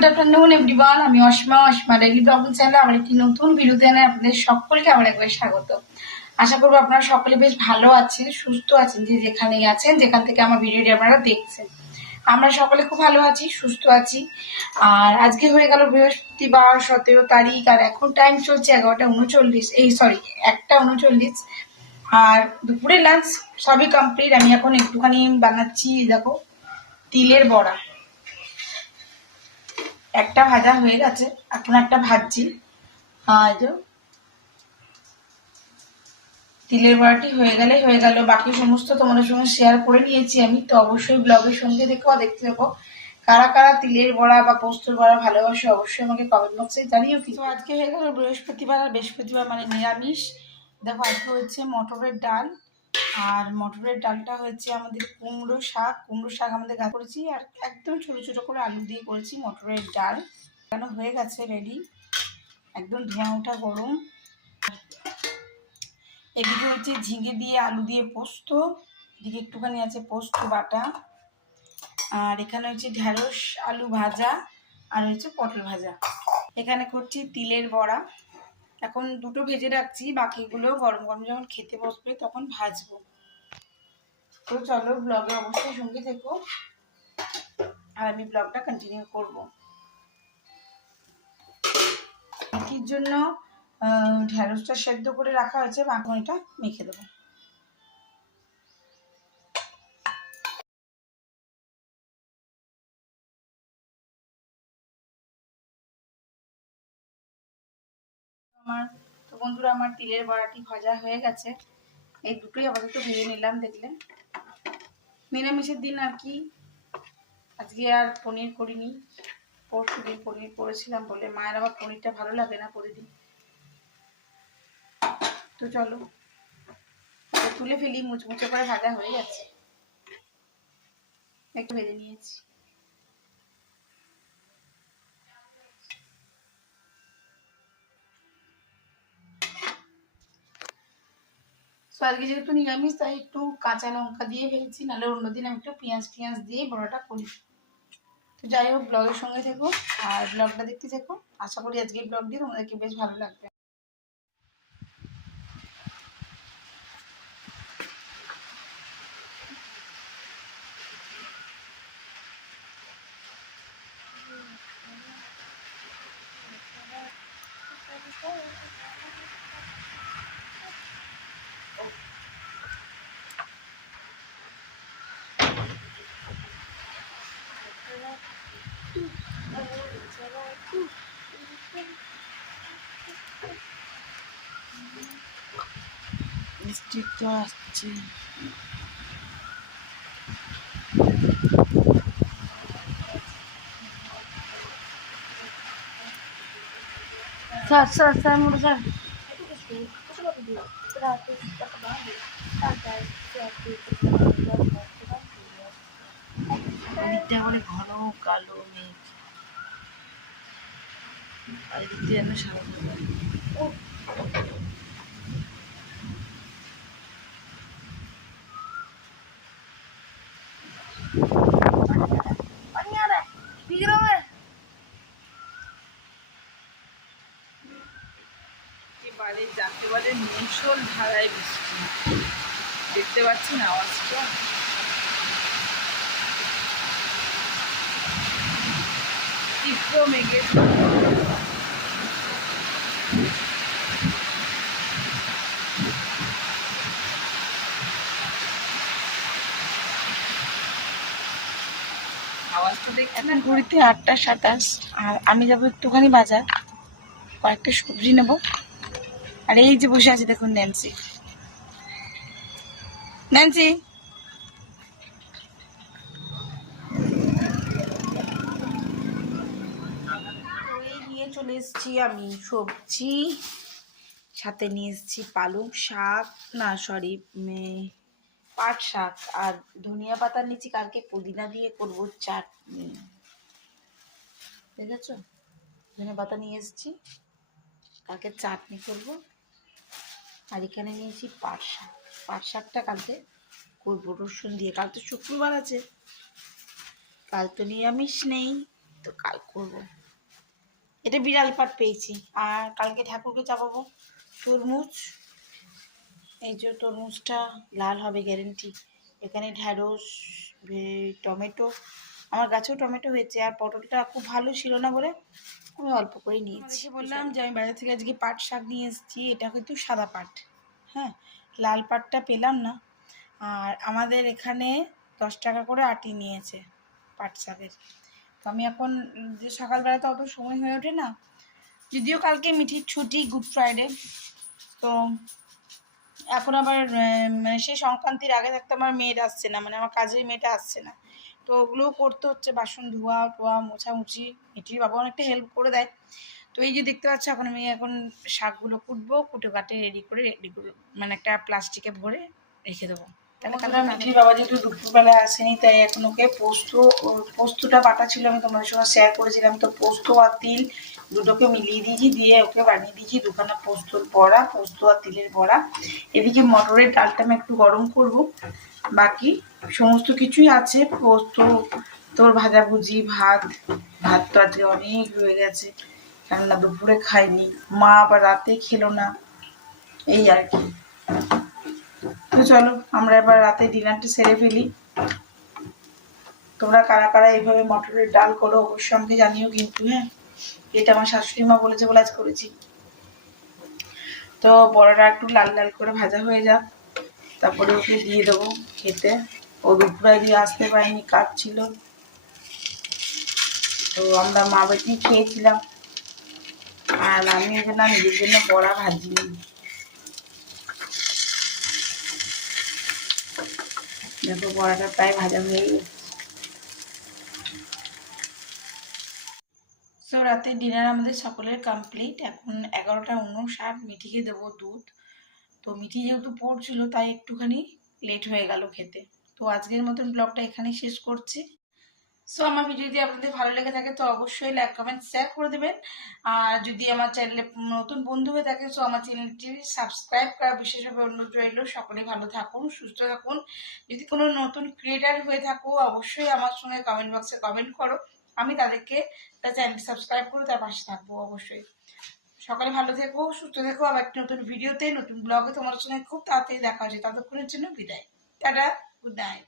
Good afternoon everyone. আমি অসমা daily blogging চ্যানেলে আবার একটি নতুন ভিডিওতে আপনাদের সকলকে আবার একবার স্বাগত। আশা করবো আপনারা সকলে বেশ ভালো আছেন, সুস্থ আছেন, যে যেখানেই আছেন, যেখান থেকে আমার ভিডিওটি আপনারা দেখছেন। আমরা সকলে খুব ভালো আছি, সুস্থ আছি। আর আজকে হয়ে গেল বৃহস্পতিবার 17 তারিখ, আর এখন টাইম চলছে 11:39, 1:39। আর দুপুরে লাঞ্চ সবই কমপ্লিট। আমি এখন একটুখানি বানাচ্ছি, দেখো, তিলের বড়া। একটা ভাজা হয়ে গেছে, এখন একটা ভাজছি। আর তিলের বড়াটি হয়ে গেল। বাকি সমস্ত তোমাদের সঙ্গে শেয়ার করে নিয়েছি আমি। তো অবশ্যই ব্লগের সঙ্গে দেখতে দেখো কারা কারা তিলের বড়া বা পোস্তর বড়া ভালোবাসে, অবশ্যই আমাকে কমেন্ট বক্সে জানিও। কিন্তু আজকে হয়ে গেল বৃহস্পতিবার, আর বৃহস্পতিবার মানে নিরামিষ। দেখো, আজকে হচ্ছে মটরের ডাল, আর মটরের ডালটা হচ্ছে আমাদের কুমড়ো শাক আমাদের গাছ করেছি, আর একদম ছোট ছোট করে আলু দিয়ে করেছি মটরের ডাল। কেন হয়ে গেছে রেডি, একদম ধোঁয়া ওঠা গরম। এদিকে হচ্ছে ঝিঙে দিয়ে আলু দিয়ে পোস্ত, এদিকে একটুখানি আছে পোস্ত বাটা, আর এখানে হচ্ছে ঢেঁড়স আলু ভাজা, আর হচ্ছে পটল ভাজা। এখানে করছি তিলের বড়া। এখন দুটো ভেজে রাখছি, বাকিগুলো গরম গরম যখন খেতে বসবে তখন ভাজবো। তো চলো, ব্লগে অবশ্যই সঙ্গে থেকো, আর আমি ব্লগটা কন্টিনিউ করব। এটির জন্য ঢেঁড়সটা সেদ্ধ করে রাখা হয়েছে, এখন এটা মেখে দেবো। তো বন্ধুরা, আমার তিলের বড়াটি ভাজা হয়ে গেছে। এই দুটোই আপাতত ভেজে নিলাম। দেখলে নিরামিষের দিন আর কি, আজকে আর পনির করিনি। পরশু দিন পনির করেছিলাম বলে, মায়ের আবার পনিরটা ভালো লাগে না প্রতিদিন। তো চলো তুলে ফেলি, মুচমুচে করে ভাজা হয়ে গেছে, একটু ভেজে নিয়েছি। আজকে যেহেতু নিরামিষ, তাই একটু কাঁচা লঙ্কা দিয়ে ফেলছি, নাহলে অন্যদিন আমি একটু পেঁয়াজ দিয়ে বড়াটা করি। তো যাই হোক, ব্লগের সঙ্গে থেকো আর ব্লগটা দেখতে থেকো। আশা করি আজকে ব্লগটি তোমাদেরকে বেশ ভালো লাগবে। বৃষ্টিটা আসছে। স্যার মোড়ে স্যার দিকটা বলে ঘন কালো মেঘ, আর এদিক দিয়ে যেন সারা এবারে যাকে বলে মুষল ধারায় বৃষ্টি। দেখতে পাচ্ছি না আওয়াজটা? তীব্র মেঘের আওয়াজটা দেখছি। এখন ঘুরিতে 8:27, আর আমি যাবো একটুখানি বাজার, কয়েকটা সবজি নেবো। আর এই যে বসে আছে দেখুন ন্যান্সি। নিয়ে চলে এসেছি আমি সবজি, সাথে নিয়ে এসেছি পালং শাক, পাট শাক, আর ধনিয়া পাতা নিচ্ছি, কালকে পুদিনা দিয়ে করবো চাটনি। দেখেছো, ধনিয়া পাতা নিয়ে এসেছি, কালকে চাটনি করবো। আর এখানে নিয়েছি পাট শাকটা কালকে করবো রসুন দিয়ে। কাল তো শুক্রবার আছে, কাল তো নিরামিষ নেই, তো কাল করব। এটা বিড়াল পাট পেয়েছি। আর কালকে ঠাকুরকে চাপাবো তরমুজ। এই যে তরমুজটা লাল হবে গ্যারেন্টি। এখানে ঢ্যাঁড়স, টমেটো, আমার গাছেও টমেটো হয়েছে। আর পটলটা খুব ভালো ছিল না বলে আমি অল্প করে নিয়েছি। বললাম যে আমি বাজার থেকে আজকে পাট শাক নিয়ে এসেছি। এটা হয়তো সাদা পাট, হ্যাঁ, লাল পাটটা পেলাম না। আর আমাদের এখানে 10 টাকা করে আটি নিয়েছে পাট শাকের। তো আমি এখন যে সকালবেলা তো অত সময় হয়ে ওঠে না, যদিও কালকে মিঠির ছুটি, গুড ফ্রাইডে। তো এখন আবার মানে সেই সংক্রান্তির আগে থাকতে আমার মেয়েটা আসছে না, মানে আমার কাজের মেয়েটা আসছে না। তো ওগুলোও করতে হচ্ছে, বাসন ধোয়া টোয়া মোছামুছি। মিঠির বাবা অনেকটা হেল্প করে দেয়। তো এই যে দেখতে পাচ্ছ এখন আমি শাকগুলো কুটবো, কুটে কাটে রেডি করে মানে একটা প্লাস্টিকে ভরে রেখে দেবো। তাহলে মিঠির বাবা যেহেতু দুপুরবেলায় আসেনি, তাই এখন ওকে পোস্তটা বাটা ছিল, আমি তোমাদের সঙ্গে শেয়ার করেছিলাম। তো পোস্ত আর তিল দুটোকে মিলিয়ে দিয়েছি, দিয়ে ওকে বানিয়ে দিয়েছি দুখানা পোস্তর বড়া, পোস্ত আর তিলের বড়া। এদিকে মটরের ডালটা আমি একটু গরম করব। বাকি সমস্ত কিছুই আছে, পোস্ত, তোর ভাজাভুজি, ভাত তো আজকে অনেক রয়ে গেছে, কেননা দুপুরে খাইনি, মা আবার রাতে খেলো না, এই আর কি। তো চলো আমরা এবার রাতে ডিনারটা সেরে ফেলি। তোমরা কারা কারা এইভাবে মটরের ডাল করো অবশ্যই আমাকে জানিও কিন্তু, হ্যাঁ। এটা আমার শাশুড়ি মা বলেছে বলে আজ করেছি। তো বড়াটা একটু লাল লাল করে ভাজা হয়ে যাক, তারপরে ওকে দিয়ে দেবো খেতে। ও দুপুরে দিয়ে আসতে পারিনি, কাজ ছিল। তো আমরা মা বেটি খেয়েছিলাম, আর আমি এখানে নিজের জন্য বড়া ভাজিনি। দেখো বড়াটা প্রায় ভাজা হয়ে গেছে। তো রাতের ডিনার আমাদের সকলের কমপ্লিট। এখন 11টা 59, মিঠিকে দেবো দুধ। তো মিঠি যেহেতু পড়ছিল তাই একটুখানি লেট হয়ে গেল খেতে। তো আজকের মতন ব্লগটা এখানেই শেষ করছি। সো আমার ভিডিও যদি আপনাদের ভালো লেগে থাকে তো অবশ্যই লাইক কমেন্ট শেয়ার করে দেবেন। আর যদি আমার চ্যানেলে নতুন বন্ধু হয়ে থাকে তো আমার চ্যানেলটি সাবস্ক্রাইব করা বিশেষভাবে অনুরোধ রইল। সকলেই ভালো থাকুন, সুস্থ থাকুন। যদি কোনো নতুন ক্রিয়েটার হয়ে থাকো অবশ্যই আমার সঙ্গে কমেন্ট বক্সে কমেন্ট করো, আমি তাদেরকে তার চ্যানেলটি সাবস্ক্রাইব করে তার পাশে থাকবো অবশ্যই। সকালে ভালো থেকো, সুস্থ থেকো। আবার একটা নতুন ভিডিওতে, নতুন ব্লগে তোমার সঙ্গে খুব তাড়াতাড়ি দেখা হচ্ছে। ততক্ষণের জন্য বিদায়, টাটা, গুড নাইট।